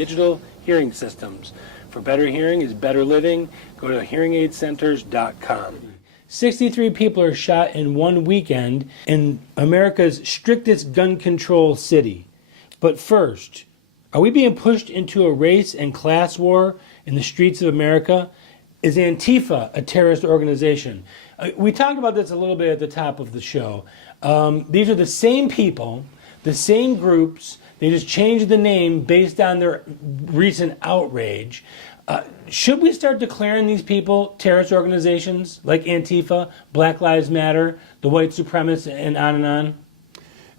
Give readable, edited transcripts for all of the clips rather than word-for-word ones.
digital hearing systems. For better hearing is better living. Go to hearingaidcenters.com. 63 people are shot in one weekend in America's strictest gun control city. But first, are we being pushed into a race and class war in the streets of America? Is Antifa a terrorist organization? We talked about this a little bit at the top of the show. These are the same people, the same groups. They just changed the name based on their recent outrage. Should we start declaring these people terrorist organizations like Antifa, Black Lives Matter, the white supremacists, and on and on?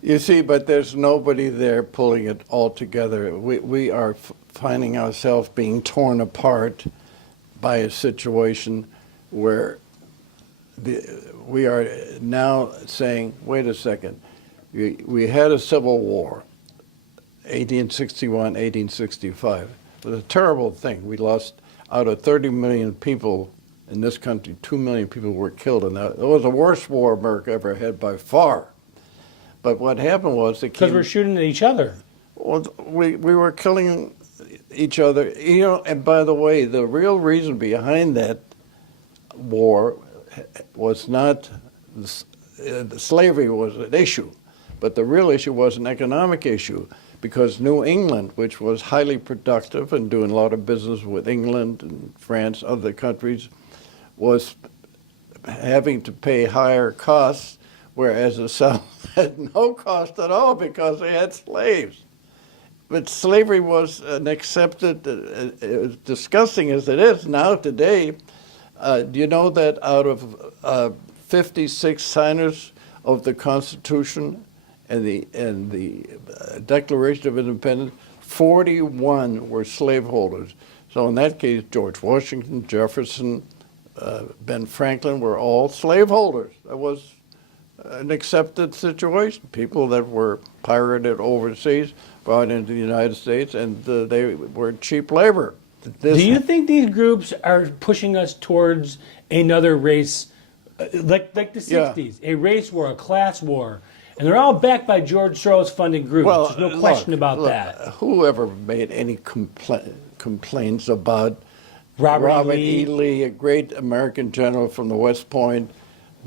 You see, but there's nobody there pulling it all together. We are finding ourselves being torn apart by a situation where we are now saying, wait a second, we had a civil war, 1861, 1865. It was a terrible thing. We lost, out of 30 million people in this country, 2 million people were killed. And that, it was the worst war America ever had by far. But what happened was... Because we're shooting at each other. Well, we were killing each other. You know, and by the way, the real reason behind that war was not... slavery was an issue, but the real issue was an economic issue. Because New England, which was highly productive and doing a lot of business with England and France, other countries, was having to pay higher costs, whereas the South had no cost at all because they had slaves. But slavery was an accepted, as disgusting as it is now today. Do you know that out of 56 signers of the Constitution and the Declaration of Independence, 41 were slaveholders. So in that case, George Washington, Jefferson, Ben Franklin were all slaveholders. That was an accepted situation. People that were pirated overseas, brought into the United States, and they were cheap labor. Do you think these groups are pushing us towards another race, like the 60s, a race war, a class war? And they're all backed by George Soros-funded groups. Well, there's no question about that. Whoever made any complaints about Robert E. Lee, a great American general from the West Point,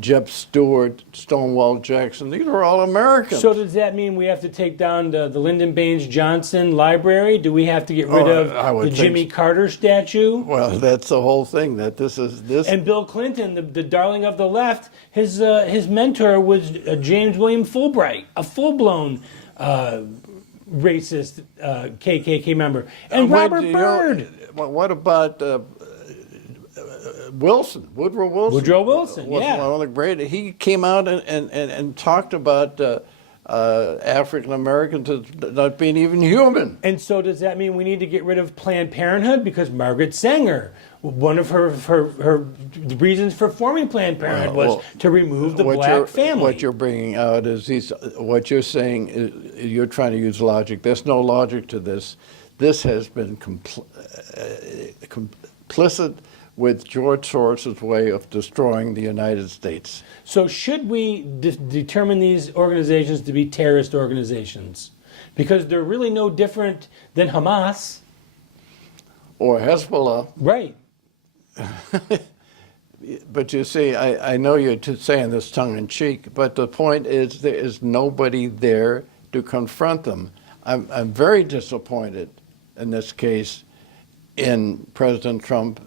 Jeb Stuart, Stonewall Jackson, these are all Americans. So does that mean we have to take down the Lyndon Baines Johnson Library? Do we have to get rid of the Jimmy Carter statue? Well, that's the whole thing, that this is this. And Bill Clinton, the darling of the left, his mentor was James William Fulbright, a full-blown racist KKK member. And Robert Byrd. What about Wilson, Woodrow Wilson? Woodrow Wilson, yeah. One of the great. He came out and talked about African Americans as not being even human. And so does that mean we need to get rid of Planned Parenthood? Because Margaret Sanger, one of her reasons for forming Planned Parenthood was to remove the black family. What you're bringing out is what you're saying is you're trying to use logic. There's no logic to this. This has been complicit with George Soros' way of destroying the United States. So should we determine these organizations to be terrorist organizations? Because they're really no different than Hamas. Or Hezbollah. Right. But you see, I know you're saying this tongue-in-cheek, but the point is there is nobody there to confront them. I'm very disappointed in this case in President Trump,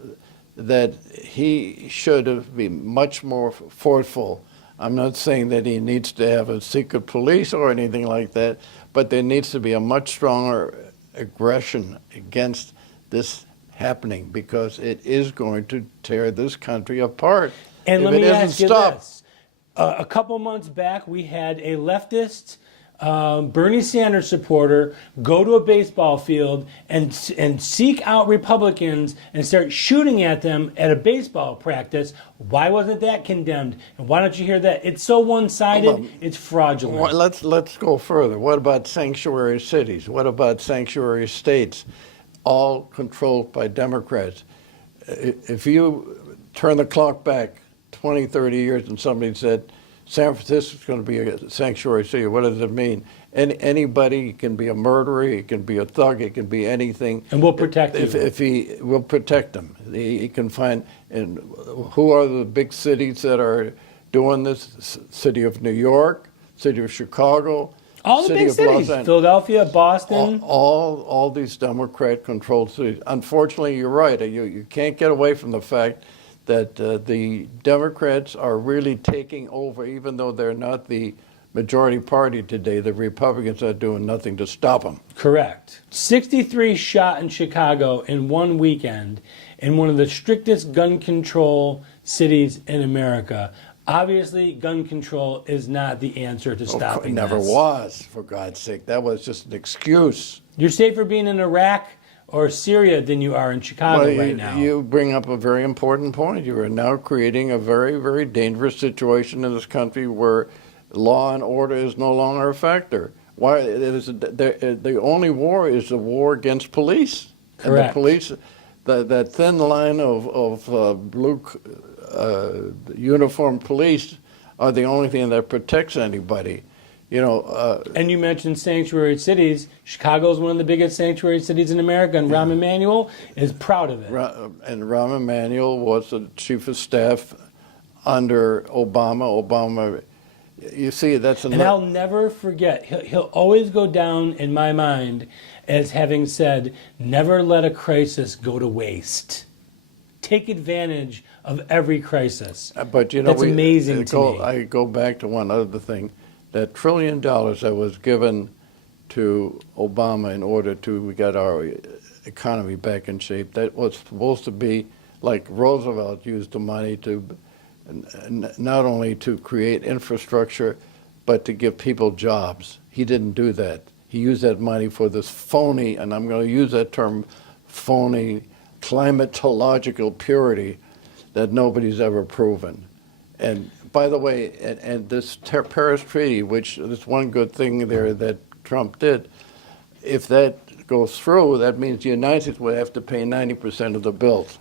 that he should have been much more forceful. I'm not saying that he needs to have a secret police or anything like that, but there needs to be a much stronger aggression against this happening, because it is going to tear this country apart. And let me ask you this. A couple months back, we had a leftist Bernie Sanders supporter go to a baseball field and seek out Republicans and start shooting at them at a baseball practice. Why wasn't that condemned? And why don't you hear that? It's so one-sided, it's fraudulent. Let's go further. What about sanctuary cities? What about sanctuary states, all controlled by Democrats? If you turn the clock back 20, 30 years and somebody said San Francisco is going to be a sanctuary city. What does it mean? Anybody can be a murderer, he can be a thug, he can be anything. And we'll protect you. If he will protect them. He can find, and who are the big cities that are doing this? City of New York, city of Chicago, All the city big of Los cities, Angeles. Philadelphia, Boston. All these Democrat-controlled cities. Unfortunately, you're right. You can't get away from the fact that the Democrats are really taking over, even though they're not the majority party today. The Republicans are doing nothing to stop them. Correct. 63 shot in Chicago in one weekend in one of the strictest gun control cities in America. Obviously, gun control is not the answer to stopping It never this. was, for God's sake. That was just an excuse. You're safer being in Iraq or Syria than you are in Chicago Well, right now. you bring up a very important point. You are now creating a very, very dangerous situation in this country where law and order is no longer a factor. Why? The only war is the war against police. Correct. And the police, that thin line of blue uniformed police are the only thing that protects anybody. You know. And you mentioned sanctuary cities. Chicago is one of the biggest sanctuary cities in America, and Rahm Emanuel is proud of it. And Rahm Emanuel was the chief of staff under Obama. You see, that's And I'll never forget, he'll always go down in my mind as having said, never let a crisis go to waste. Take advantage of every crisis. But you know, that's amazing to me. I go back to one other thing. That $1 trillion that was given to Obama in order to get our economy back in shape, that was supposed to be like Roosevelt used the money to not only to create infrastructure, but to give people jobs. He didn't do that. He used that money for this phony, and I'm going to use that term, phony, climatological purity that nobody's ever proven. And by the way, and this Paris Treaty, which is one good thing there that Trump did, if that goes through, that means the United States would have to pay 90% of the bills.